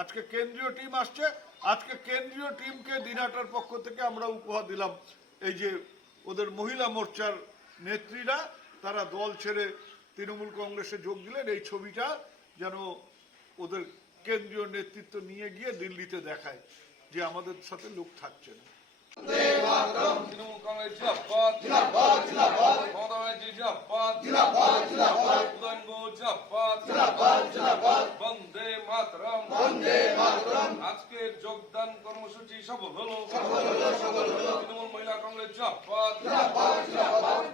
আজকে কেন্দ্রীয় টিম আসছে আজকে কেন্দ্রীয় টিমকে দিনাটার পক্ষ থেকে আমরা উপহার দিলাম এই যে ওদের মহিলা মোর্চার নেত্রীরা তারা দল ছেড়ে তৃণমূল কংগ্রেসে যোগ দিলেন এই ছবিটা যেন ওদের কেন্দ্রীয় নেতৃত্ব নিয়ে গিয়ে দিল্লিতে দেখায় যে আমাদের সাথে লোক থাকছে না তৃণমূল কংগ্রেস সম্মেলন কর্মসূচি সফল হলো তৃণমূল মহিলা কংগ্রেস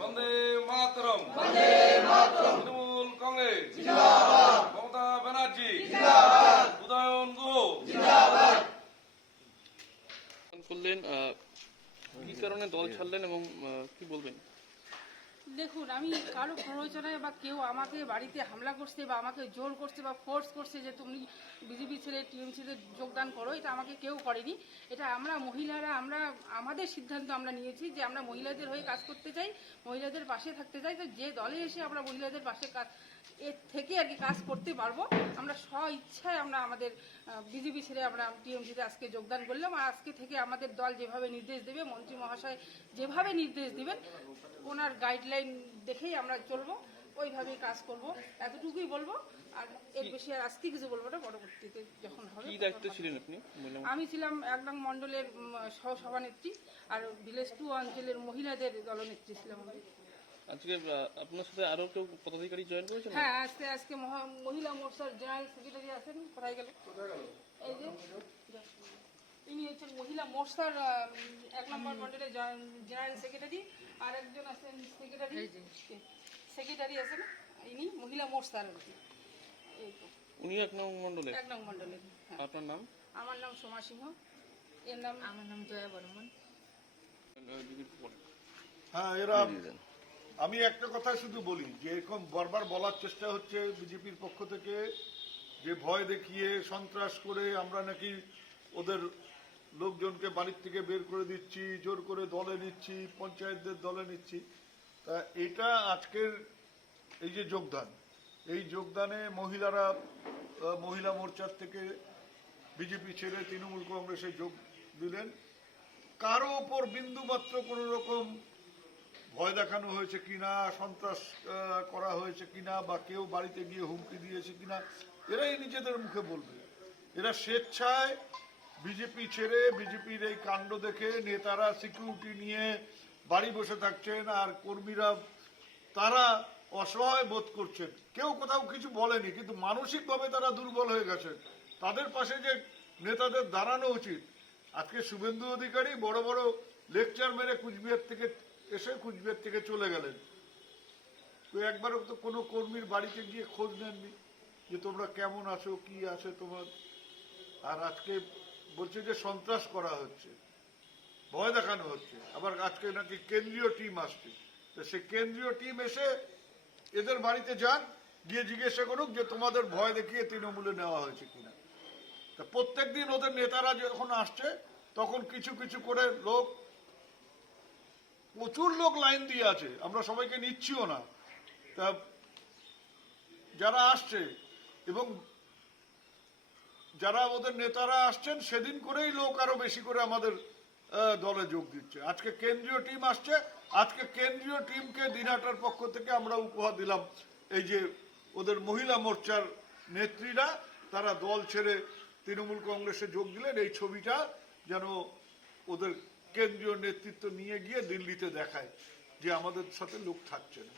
বন্দে মাতরম তৃণমূল কংগ্রেস মমতা ব্যানার্জি উদয়ন গুহ করলেন কি কারণে দল ছাড়লেন এবং কি বলবেন দেখুন আমি কারো প্ররোচনায় বা কেউ আমাকে বাড়িতে হামলা করছে বা আমাকে জোর করছে বা ফোর্স করছে যে তুমি বিজেপি ছেড়ে টিএমসিতে যোগদান করো এটা আমাকে কেউ করেনি এটা আমরা মহিলারা আমরা আমাদের সিদ্ধান্ত আমরা নিয়েছি যে আমরা মহিলাদের হয়ে কাজ করতে চাই মহিলাদের পাশে থাকতে চাই তো যে দলে এসে আমরা মহিলাদের পাশে কাজ এর থেকে আর কি কাজ করতে পারবো আমরা স্ব ইচ্ছায় আমরা আমাদের বিজেপি ছেড়ে আমরা টিএমসিতে আজকে যোগদান করলাম আর আজকে থেকে আমাদের দল যেভাবে নির্দেশ দেবে মন্ত্রী মহাশয় যেভাবে নির্দেশ দেবেন ওনার গাইডলাইন দেখেই আমরা চলবো ওইভাবেই কাজ করব এতটুকুই বলবো আর এর বেশি আর আজকে কিছু বলবো না পরবর্তীতে যখন হবে দায়িত্ব ছিলেন আপনি আমি ছিলাম এক নং মণ্ডলের সহসভানেত্রী আর ভিলেজ টু অঞ্চলের মহিলাদের দলনেত্রী ছিলাম আমি আজকে আপনার সাথে আরো কেউ পদাধিকারী জয়েন করেছেন হ্যাঁ আজকে আজকে মহা মহিলা মোর্চার জেনারেল সেক্রেটারি আছেন কোথায় গেল এই যে ইনি হচ্ছেন মহিলা মোর্চার এক নম্বর মন্ডলের জেনারেল সেক্রেটারি আর একজন আছেন সেক্রেটারি সেক্রেটারি আছেন ইনি মহিলা মোর্চার আর এই তো উনি এক নম্বর মন্ডলে এক নম্বর মন্ডলে হ্যাঁ। আপনার নাম আমার নাম সোমা সিংহ এর নাম আমার নাম জয়া বর্মন হ্যাঁ এরা আমি একটা কথা শুধু বলি যে এরকম বারবার বলার চেষ্টা হচ্ছে বিজেপির পক্ষ থেকে যে ভয় দেখিয়ে সন্ত্রাস করে আমরা নাকি ওদের লোকজনকে বাড়ির থেকে বের করে দিচ্ছি জোর করে দলে নিচ্ছি পঞ্চায়েতদের দলে নিচ্ছি তা এটা আজকের এই যে যোগদান এই যোগদানে মহিলারা মহিলা মোর্চার থেকে বিজেপি ছেড়ে তৃণমূল কংগ্রেসে যোগ দিলেন কারো ওপর বিন্দুমাত্র কোনো রকম ভয় দেখানো হয়েছে কিনা সন্ত্রাস করা হয়েছে কিনা বা কেউ বাড়িতে গিয়ে হুমকি দিয়েছে কিনা এরাই নিজেদের মুখে বলবে এরা স্বেচ্ছায় বিজেপি ছেড়ে বিজেপির এই কাণ্ড দেখে নেতারা সিকিউরিটি নিয়ে বাড়ি বসে থাকছেন আর কর্মীরা তারা অসহায় বোধ করছেন কেউ কোথাও কিছু বলেনি কিন্তু মানসিকভাবে তারা দুর্বল হয়ে গেছে তাদের পাশে যে নেতাদের দাঁড়ানো উচিত আজকে শুভেন্দু অধিকারী বড় বড় লেকচার মেরে কুচবিহার থেকে এসে কুচবিহার থেকে চলে গেলেন তো একবারও তো কোনো কর্মীর বাড়িতে গিয়ে খোঁজ নেননি যে তোমরা কেমন আছো কি আছে তোমার আর আজকে বলছে যে সন্ত্রাস করা হচ্ছে ভয় দেখানো হচ্ছে আবার আজকে নাকি কেন্দ্রীয় টিম আসছে সে কেন্দ্রীয় টিম এসে এদের বাড়িতে যান গিয়ে জিজ্ঞাসা করুক যে তোমাদের ভয় দেখিয়ে তৃণমূলে নেওয়া হয়েছে কিনা তা প্রত্যেক দিন ওদের নেতারা যখন আসছে তখন কিছু কিছু করে লোক প্রচুর লোক লাইন দিয়ে আছে আমরা সবাইকে নিচ্ছিও না তা যারা আসছে এবং যারা ওদের নেতারা আসছেন সেদিন করেই লোক আরো বেশি করে আমাদের দলে যোগ দিচ্ছে আজকে কেন্দ্রীয় টিম আসছে আজকে কেন্দ্রীয় টিমকে দিনহাটার পক্ষ থেকে আমরা উপহার দিলাম এই যে ওদের মহিলা মোর্চার নেত্রীরা তারা দল ছেড়ে তৃণমূল কংগ্রেসে যোগ দিলেন এই ছবিটা যেন ওদের কেন্দ্রীয় নেতৃত্ব নিয়ে গিয়ে দিল্লিতে দেখায় যে আমাদের সাথে লোক থাকছে না